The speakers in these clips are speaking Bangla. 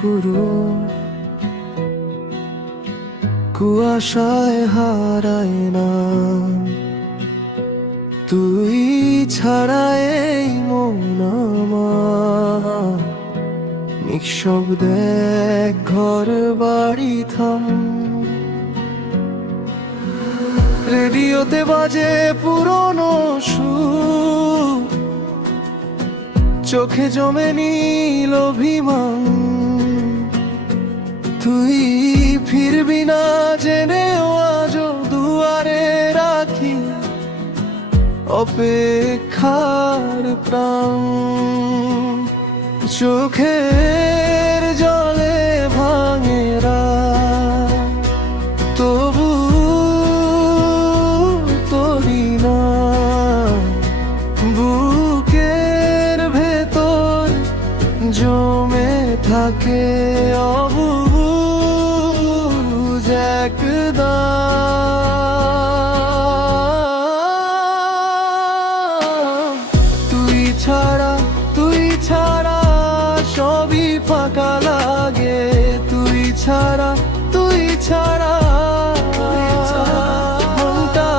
গুরু কুয়াশায় হারায় না, তুই ছাড়া এই মন আমার নিঃশব্দে ঘর বাড়ি থাম। রেডিওতে বাজে পুরনো সুর, চোখে জমে নীল অভিমান। তুই ফিরবি না জেনেও আজও দুয়ারে রাখি অপেক্ষার প্রাণ। চোখের জলে ভাঙে রাত, তবু তরি না বুকের ভেতর জমে থাকে অবুঝ এক দাগ। তুই ছাড়া সবই ফাঁকা লাগে, তুই ছাড়া মনটা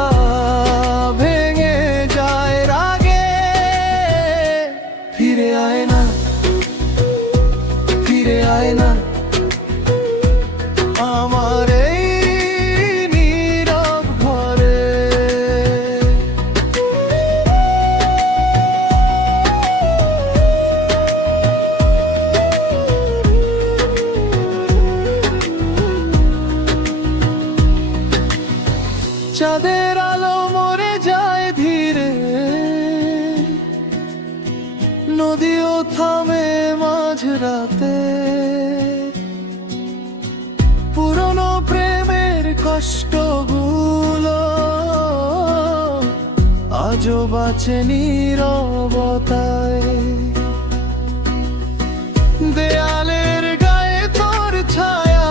ভেঙে যায় রাগে। ফিরে আয় না আমার এই নীরব ঘরে। চাঁদের আলো মরে যায় ধীরে, নদীও থামে মাঝরাতে। পুরনো প্রেমের কষ্টগুলো আজও বাঁচে নীরবতায়। দেয়ালের গায়ে তোর ছায়া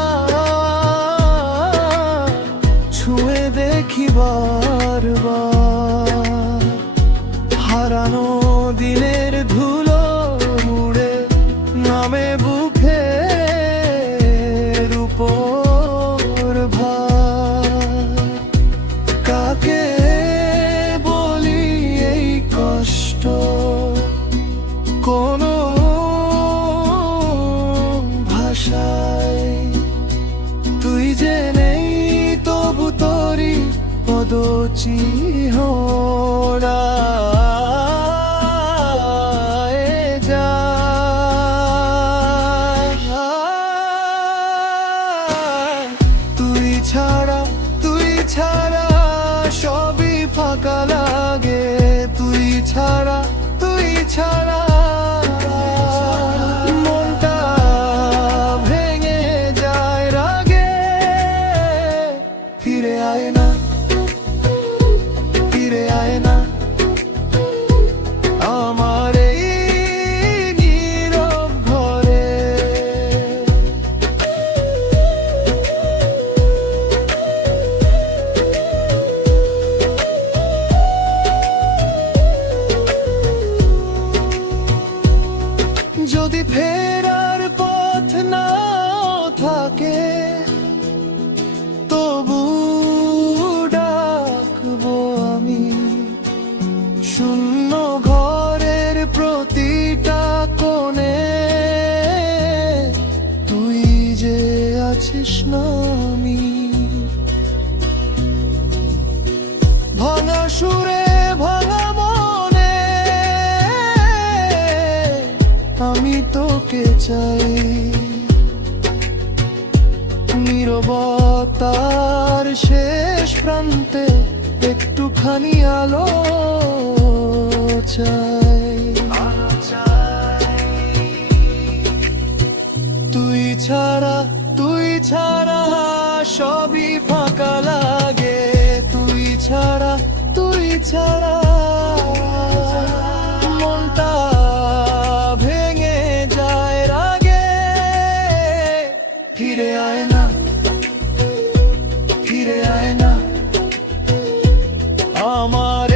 ছুঁয়ে দেখি বারবার। হারানো দিনের ধুলো উড়ে নামে বুকের উপর ভার। কাকে বলি এই কষ্ট, কোনো ভাষায়। তুই যে নেই তবু তোরি পদচিহ্নরা সবই ফাঁকা লাগে, তুই ছাড়া মনটা ভেঙে যায় রাগে। ফিরে আয় না আমার এই নীরব ঘরে। যদি ফেরার পথ নাও থাকে, তবু ডাকবো আমি। শূন্য ঘরের প্রতিটা কোণে তুই যে আছিস নামি। ভাঙা সুরে ভাঙা মনে আমি তোকে চাই। নীরবতার শেষ প্রান্তে একটুখানি আলো চাই। তুই ছাড়া সবই ফাঁকা লাগে, তুই ছাড়া মনটা ভেঙে যায় রাগে। ফিরে আয় না আমার